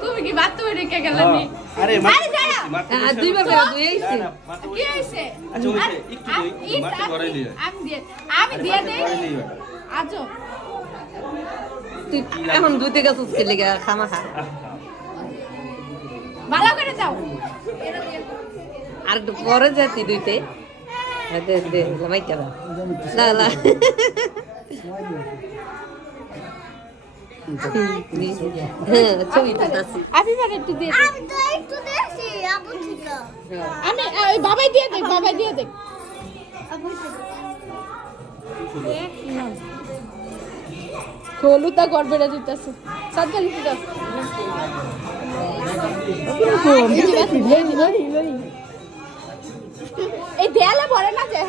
তুমি কি বাথরুমে রেখে গেলানি? আরে দুইবার করে দুই আইছে কি হইছে? আচ্ছা হইছে একটু দই মাটি করে নিয়ে আমি দিয়ে দেই। আজো তুই এখন দুইতে গেছিস কে লাগা খামাখা ভালো করে দাও। আর একটু পরে যাতি দুইতে দে দে লামাই কেডা না না হ্যাঁ ছবি তো আছে আপনি মানে একটু দিয়ে আমি তো একটু দেখছি আপু ছিল আমি ওই বাবাই দিয়ে দেখ, বাবাই দিয়ে দেখ। হলুদা গড়বেড়া দিতেছে সাতগালি দিতে এই দেয়ালে পড়ে না যে